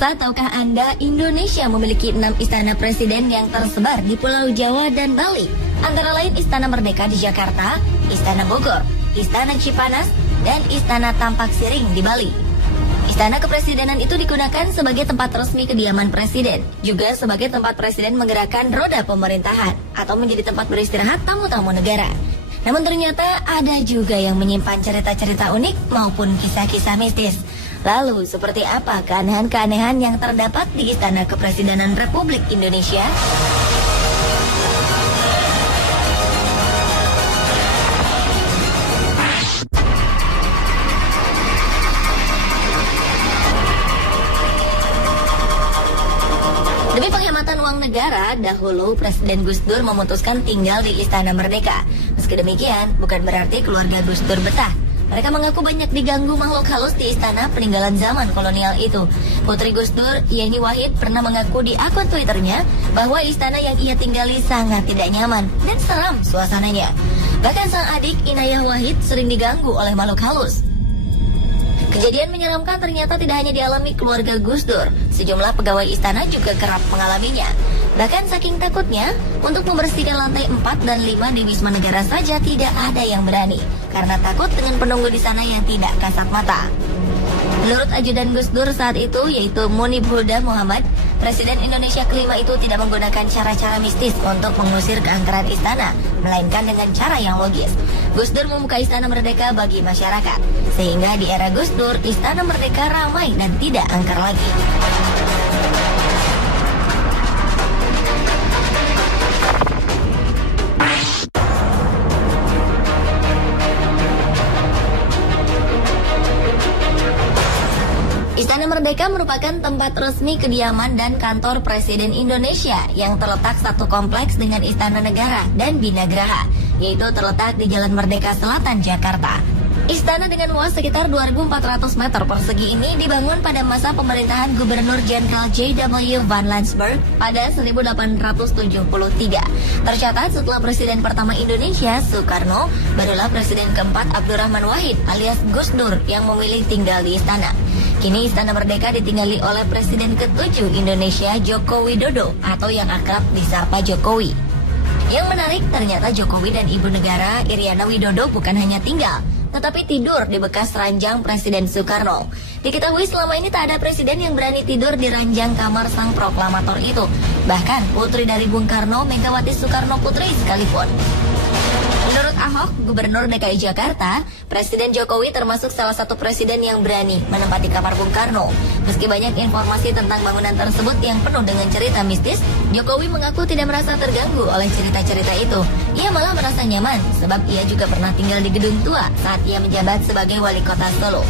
Pemirsa, tahukah Anda Indonesia memiliki 6 istana presiden yang tersebar di Pulau Jawa dan Bali? Antara lain Istana Merdeka di Jakarta, Istana Bogor, Istana Cipanas, dan Istana Tampak Siring di Bali. Istana kepresidenan itu digunakan sebagai tempat resmi kediaman presiden, juga sebagai tempat presiden menggerakkan roda pemerintahan, atau menjadi tempat beristirahat tamu-tamu negara. Namun ternyata ada juga yang menyimpan cerita-cerita unik maupun kisah-kisah mistis. Lalu, seperti apa keanehan-keanehan yang terdapat di Istana Kepresidenan Republik Indonesia? Demi penghematan uang negara, dahulu Presiden Gus Dur memutuskan tinggal di Istana Merdeka. Meski demikian, bukan berarti keluarga Gus Dur betah. Mereka mengaku banyak diganggu makhluk halus di istana peninggalan zaman kolonial itu. Putri Gus Dur, Yeni Wahid, pernah mengaku di akun Twitternya bahwa istana yang ia tinggali sangat tidak nyaman dan seram suasananya. Bahkan sang adik Inayah Wahid sering diganggu oleh makhluk halus. Kejadian menyeramkan ternyata tidak hanya dialami keluarga Gus Dur. Sejumlah pegawai istana juga kerap mengalaminya. Bahkan saking takutnya, untuk membersihkan lantai 4 dan 5 di Wisma Negara saja tidak ada yang berani. Karena takut dengan penunggu di sana yang tidak kasat mata. Menurut ajudan Gus Dur saat itu, yaitu Munib Huda Muhammad, Presiden Indonesia kelima itu tidak menggunakan cara-cara mistis untuk mengusir keangkeran istana, melainkan dengan cara yang logis. Gus Dur membuka Istana Merdeka bagi masyarakat, sehingga di era Gus Dur, Istana Merdeka ramai dan tidak angker lagi. Istana Merdeka merupakan tempat resmi kediaman dan kantor Presiden Indonesia yang terletak satu kompleks dengan Istana Negara dan Binagraha, yaitu terletak di Jalan Merdeka Selatan, Jakarta. Istana dengan luas sekitar 2.400 meter persegi ini dibangun pada masa pemerintahan Gubernur Jenderal J.W. Van Lansberg pada 1873. Tercatat setelah Presiden pertama Indonesia, Soekarno, barulah Presiden keempat Abdurrahman Wahid alias Gus Dur yang memilih tinggal di istana. Kini Istana Merdeka ditinggali oleh Presiden ke-7 Indonesia, Joko Widodo, atau yang akrab disapa Jokowi. Yang menarik, ternyata Jokowi dan Ibu Negara Iriana Widodo bukan hanya tinggal, tetapi tidur di bekas ranjang Presiden Soekarno. Diketahui selama ini tak ada presiden yang berani tidur di ranjang kamar sang proklamator itu. Bahkan putri dari Bung Karno, Megawati Soekarno Putri sekalipun. Menurut Ahok, Gubernur DKI Jakarta, Presiden Jokowi termasuk salah satu presiden yang berani menempati kamar Bung Karno. Meski banyak informasi tentang bangunan tersebut yang penuh dengan cerita mistis, Jokowi mengaku tidak merasa terganggu oleh cerita-cerita itu. Ia malah merasa nyaman, sebab ia juga pernah tinggal di gedung tua saat ia menjabat sebagai wali kota Solo.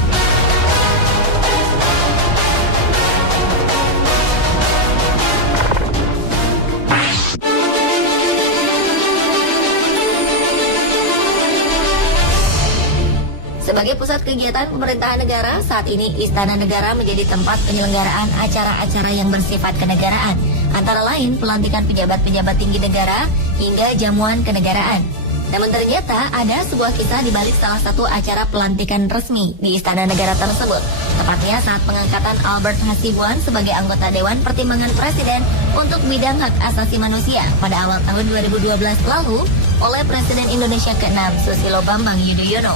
Sebagai pusat kegiatan pemerintahan negara, saat ini Istana Negara menjadi tempat penyelenggaraan acara-acara yang bersifat kenegaraan, antara lain pelantikan pejabat-pejabat tinggi negara hingga jamuan kenegaraan. Namun ternyata ada sebuah kisah di balik salah satu acara pelantikan resmi di Istana Negara tersebut, tepatnya saat pengangkatan Albert Hasibuan sebagai anggota Dewan Pertimbangan Presiden untuk bidang hak asasi manusia pada awal tahun 2012 lalu oleh Presiden Indonesia ke-6 Susilo Bambang Yudhoyono.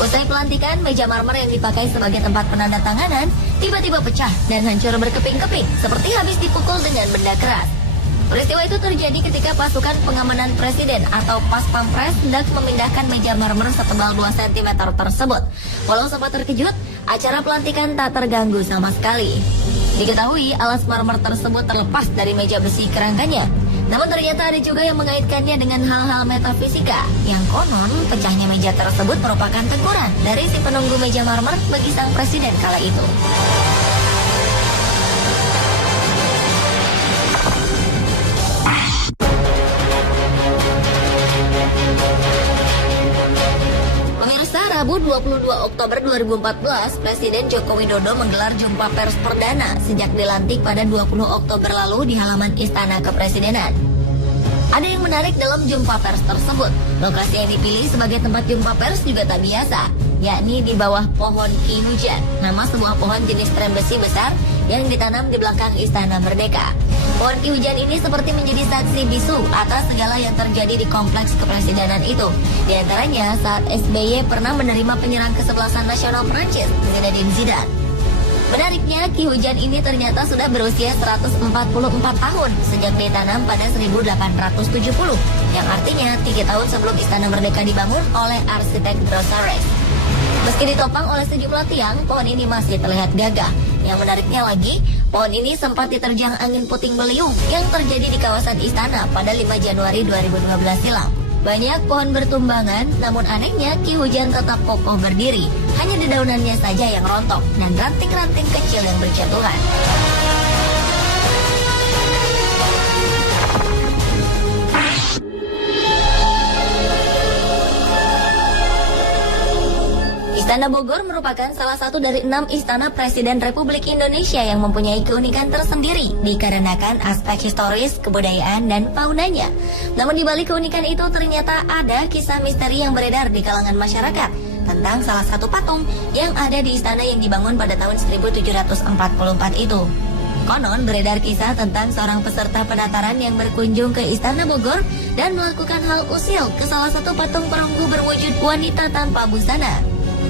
Usai pelantikan, meja marmer yang dipakai sebagai tempat penandatanganan tiba-tiba pecah dan hancur berkeping-keping seperti habis dipukul dengan benda keras. Peristiwa itu terjadi ketika pasukan pengamanan presiden atau Pas Pampres hendak memindahkan meja marmer setebal 2 cm tersebut. Walau sempat terkejut, acara pelantikan tak terganggu sama sekali. Diketahui alas marmer tersebut terlepas dari meja besi kerangkanya. Namun ternyata ada juga yang mengaitkannya dengan hal-hal metafisika, yang konon pecahnya meja tersebut merupakan teguran dari si penunggu meja marmer bagi sang presiden kala itu. Pemirsa, Rabu 22 Oktober 2014, Presiden Joko Widodo menggelar jumpa pers perdana sejak dilantik pada 20 Oktober lalu di halaman Istana Kepresidenan. Ada yang menarik dalam jumpa pers tersebut. Lokasi yang dipilih sebagai tempat jumpa pers juga tak biasa. yakni di bawah pohon Ki Hujan, nama sebuah pohon jenis trem besi besar yang ditanam di belakang Istana Merdeka. Pohon Ki Hujan ini seperti menjadi saksi bisu atas segala yang terjadi di kompleks kepresidenan itu. Di antaranya saat SBY pernah menerima penyerang kesebelasan nasional Prancis, Zinedine Zidane. Menariknya, Ki Hujan ini ternyata sudah berusia 144 tahun sejak ditanam pada 1870, yang artinya 3 tahun sebelum Istana Merdeka dibangun oleh arsitek Drossares. Meski ditopang oleh sejumlah tiang, pohon ini masih terlihat gagah. Yang menariknya lagi, pohon ini sempat diterjang angin puting beliung yang terjadi di kawasan istana pada 5 Januari 2012 silam. Banyak pohon bertumbangan, namun anehnya Ki Hujan tetap kokoh berdiri. Hanya dedaunannya saja yang rontok dan ranting-ranting kecil yang berjatuhan. Istana Bogor merupakan salah satu dari 6 istana Presiden Republik Indonesia yang mempunyai keunikan tersendiri dikarenakan aspek historis, kebudayaan, dan faunanya. Namun di balik keunikan itu ternyata ada kisah misteri yang beredar di kalangan masyarakat tentang salah satu patung yang ada di istana yang dibangun pada tahun 1744 itu. Konon beredar kisah tentang seorang peserta pendaftaran yang berkunjung ke Istana Bogor dan melakukan hal usil ke salah satu patung perunggu berwujud wanita tanpa busana.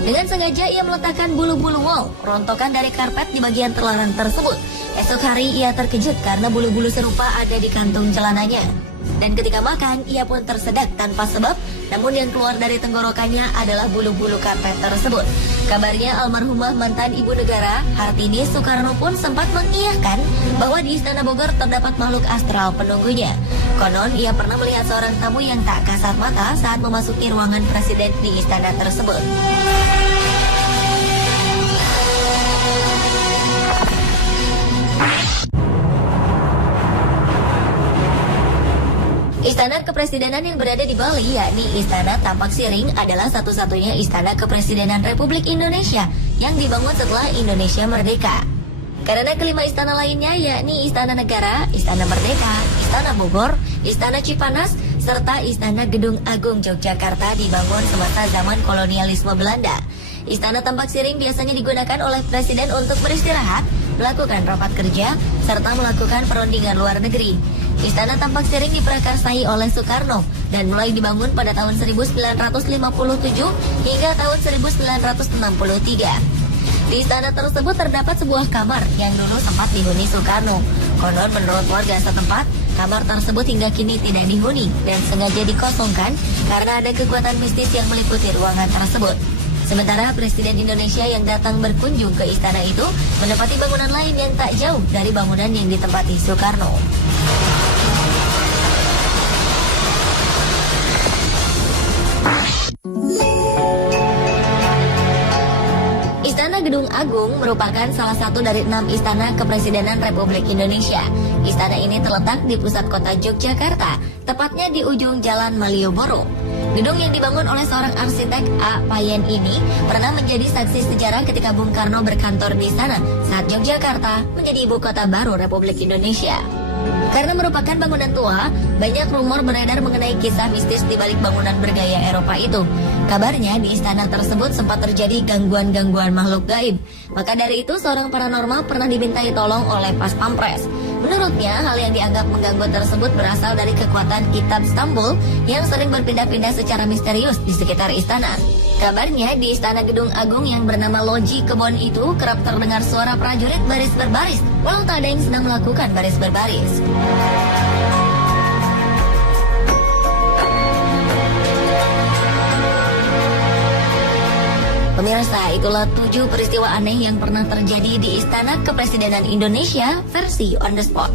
Dengan sengaja ia meletakkan bulu-bulu wol, rontokan dari karpet di bagian terlarang tersebut. Esok hari ia terkejut karena bulu-bulu serupa ada di kantung celananya. Dan ketika makan, ia pun tersedak tanpa sebab, namun yang keluar dari tenggorokannya adalah bulu-bulu karpet tersebut. Kabarnya almarhumah mantan ibu negara, Hartini Soekarno pun sempat mengiyahkan bahwa di Istana Bogor terdapat makhluk astral penunggunya. Konon, ia pernah melihat seorang tamu yang tak kasat mata saat memasuki ruangan presiden di istana tersebut. Istana Kepresidenan yang berada di Bali, yakni Istana Tampak Siring, adalah satu-satunya istana kepresidenan Republik Indonesia yang dibangun setelah Indonesia merdeka. Karena kelima istana lainnya, yakni Istana Negara, Istana Merdeka, Istana Bogor, Istana Cipanas, serta Istana Gedung Agung Yogyakarta dibangun semasa zaman kolonialisme Belanda. Istana Tampak Siring biasanya digunakan oleh presiden untuk beristirahat, melakukan rapat kerja, serta melakukan perundingan luar negeri. Istana Tampak Siring diprakarsai oleh Soekarno dan mulai dibangun pada tahun 1957 hingga tahun 1963. Di istana tersebut terdapat sebuah kamar yang dulu sempat dihuni Soekarno. Konon menurut warga setempat, kamar tersebut hingga kini tidak dihuni dan sengaja dikosongkan karena ada kekuatan mistis yang meliputi ruangan tersebut. Sementara Presiden Indonesia yang datang berkunjung ke istana itu menempati bangunan lain yang tak jauh dari bangunan yang ditempati Soekarno. Istana Gedung Agung merupakan salah satu dari 6 istana kepresidenan Republik Indonesia. Istana ini terletak di pusat kota Yogyakarta, tepatnya di ujung Jalan Malioboro. Gedung yang dibangun oleh seorang arsitek A. Payen ini pernah menjadi saksi sejarah ketika Bung Karno berkantor di sana saat Yogyakarta menjadi ibu kota baru Republik Indonesia. Karena merupakan bangunan tua, banyak rumor beredar mengenai kisah mistis di balik bangunan bergaya Eropa itu. Kabarnya di istana tersebut sempat terjadi gangguan-gangguan makhluk gaib. Maka dari itu seorang paranormal pernah dimintai tolong oleh Pas Pampres. Menurutnya, hal yang dianggap mengganggu tersebut berasal dari kekuatan kitab Stambul yang sering berpindah-pindah secara misterius di sekitar istana. Kabarnya di Istana Gedung Agung yang bernama Loji Kebon itu kerap terdengar suara prajurit baris berbaris, walau tak ada yang sedang melakukan baris berbaris. Pemirsa, itulah 7 peristiwa aneh yang pernah terjadi di Istana Kepresidenan Indonesia versi on the spot.